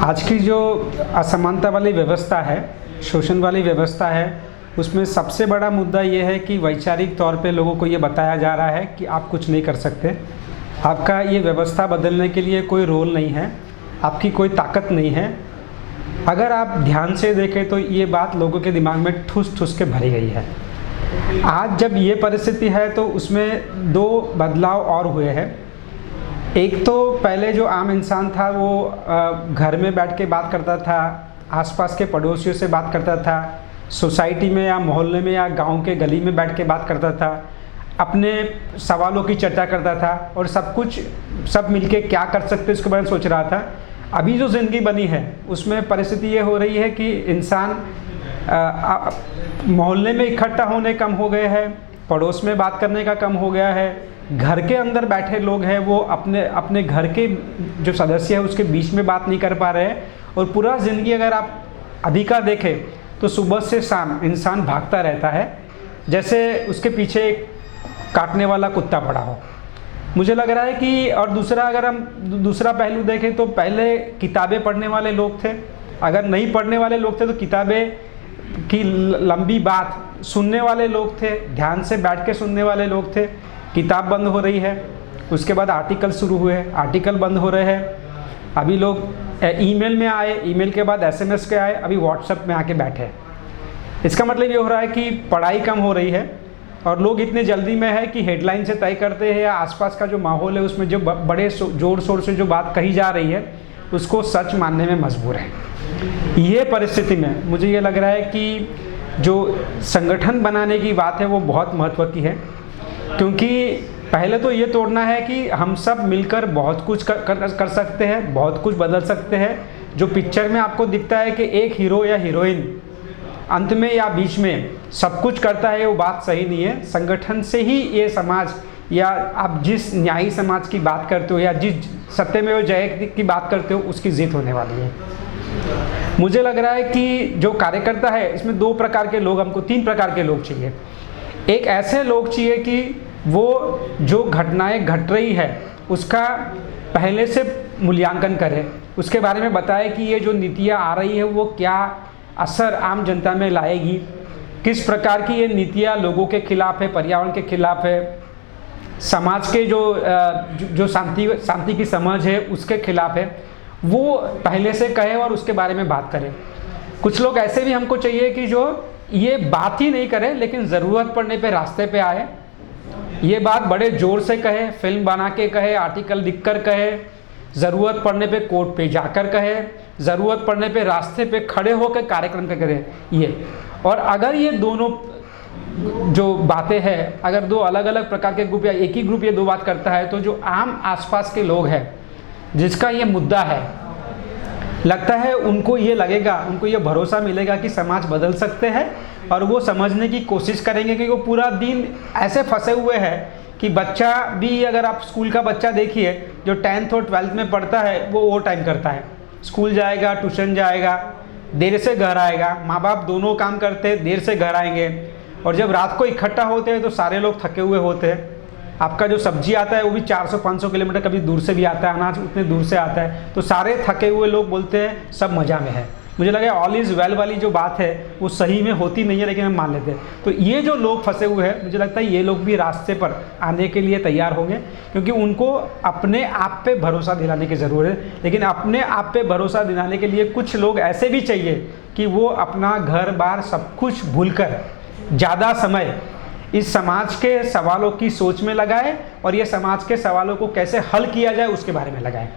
आज की जो असमानता वाली व्यवस्था है, शोषण वाली व्यवस्था है, उसमें सबसे बड़ा मुद्दा ये है कि वैचारिक तौर पे लोगों को ये बताया जा रहा है कि आप कुछ नहीं कर सकते। आपका ये व्यवस्था बदलने के लिए कोई रोल नहीं है, आपकी कोई ताकत नहीं है। अगर आप ध्यान से देखें तो ये बात लोगों के दिमाग में ठूस ठूस के भरी गई है। आज जब ये परिस्थिति है तो उसमें दो बदलाव और हुए हैं। एक तो पहले जो आम इंसान था वो घर में बैठ के बात करता था, आसपास के पड़ोसियों से बात करता था, सोसाइटी में या मोहल्ले में या गांव के गली में बैठ के बात करता था, अपने सवालों की चर्चा करता था और सब मिलके क्या कर सकते उसके बारे में सोच रहा था। अभी जो ज़िंदगी बनी है उसमें परिस्थिति ये हो रही है कि इंसान मोहल्ले में इकट्ठा होने कम हो गए हैं, पड़ोस में बात करने का कम हो गया है, घर के अंदर बैठे लोग हैं वो अपने अपने घर के जो सदस्य है उसके बीच में बात नहीं कर पा रहे हैं। और पूरा ज़िंदगी अगर आप अभी का देखें तो सुबह से शाम इंसान भागता रहता है जैसे उसके पीछे एक काटने वाला कुत्ता पड़ा हो। मुझे लग रहा है कि और दूसरा अगर हम दूसरा पहलू देखें तो पहले किताबें पढ़ने वाले लोग थे, अगर नहीं पढ़ने वाले लोग थे तो किताबें की लंबी बात सुनने वाले लोग थे, ध्यान से बैठ के सुनने वाले लोग थे। किताब बंद हो रही है, उसके बाद आर्टिकल शुरू हुए, आर्टिकल बंद हो रहे हैं। अभी लोग ईमेल में आए, ईमेल के बाद एसएमएस के आए, अभी व्हाट्सएप में आके बैठे। इसका मतलब ये हो रहा है कि पढ़ाई कम हो रही है और लोग इतने जल्दी में है कि हेडलाइन से तय करते हैं या आसपास का जो माहौल है उसमें जो बड़े जोर शोर से जो बात कही जा रही है उसको सच मानने में मजबूर है। ये परिस्थिति में मुझे ये लग रहा है कि जो संगठन बनाने की बात है वो बहुत महत्व की है, क्योंकि पहले तो ये तोड़ना है कि हम सब मिलकर बहुत कुछ कर सकते हैं, बहुत कुछ बदल सकते हैं। जो पिक्चर में आपको दिखता है कि एक हीरो या हीरोइन अंत में या बीच में सब कुछ करता है, वो बात सही नहीं है। संगठन से ही ये समाज या आप जिस न्यायी समाज की बात करते हो या जिस सत्यमेव जयते की बात करते हो उसकी जीत होने वाली है। मुझे लग रहा है कि जो कार्यकर्ता है इसमें दो प्रकार के लोग, हमको तीन प्रकार के लोग चाहिए। एक ऐसे लोग चाहिए कि वो जो घटनाएं घट रही है उसका पहले से मूल्यांकन करे, उसके बारे में बताए कि ये जो नीतियाँ आ रही है वो क्या असर आम जनता में लाएगी, किस प्रकार की ये नीतियाँ लोगों के खिलाफ है, पर्यावरण के खिलाफ है, समाज के जो शांति की समझ है उसके खिलाफ है, वो पहले से कहे और उसके बारे में बात करें। कुछ लोग ऐसे भी हमको चाहिए कि जो ये बात ही नहीं करे लेकिन ज़रूरत पड़ने पे रास्ते पे आए, ये बात बड़े ज़ोर से कहे, फिल्म बना के कहे, आर्टिकल लिख कर कहे, ज़रूरत पड़ने पे कोर्ट पे जाकर कहे, ज़रूरत पड़ने पे रास्ते पे खड़े होकर कार्यक्रम करे ये। और अगर ये दोनों जो बातें हैं, अगर दो अलग अलग प्रकार के ग्रुप या एक ही ग्रुप ये दो बात करता है तो जो आम आसपास के लोग हैं जिसका ये मुद्दा है, लगता है उनको ये लगेगा, उनको ये भरोसा मिलेगा कि समाज बदल सकते हैं और वो समझने की कोशिश करेंगे कि वो पूरा दिन ऐसे फंसे हुए हैं कि बच्चा भी, अगर आप स्कूल का बच्चा देखिए जो 10th और 12th में पढ़ता है वो ओवर टाइम करता है, स्कूल जाएगा, ट्यूशन जाएगा, देर से घर आएगा, माँ बाप दोनों काम करते हैं, देर से घर आएंगे और जब रात को इकट्ठा होते हैं तो सारे लोग थके हुए होते हैं। आपका जो सब्जी आता है वो भी 400-500 किलोमीटर कभी दूर से भी आता है, अनाज उतने दूर से आता है, तो सारे थके हुए लोग बोलते हैं सब मज़ा में है। मुझे लगा ऑल इज़ वेल वाली जो बात है वो सही में होती नहीं है लेकिन हम मान लेते हैं। तो ये जो लोग फंसे हुए हैं मुझे लगता है ये लोग भी रास्ते पर आने के लिए तैयार होंगे, क्योंकि उनको अपने आप पे भरोसा दिलाने की ज़रूरत है। लेकिन अपने आप पे भरोसा दिलाने के लिए कुछ लोग ऐसे भी चाहिए कि वो अपना घर बार सब कुछ भूल कर ज़्यादा समय इस समाज के सवालों की सोच में लगाए और ये समाज के सवालों को कैसे हल किया जाए उसके बारे में लगाए।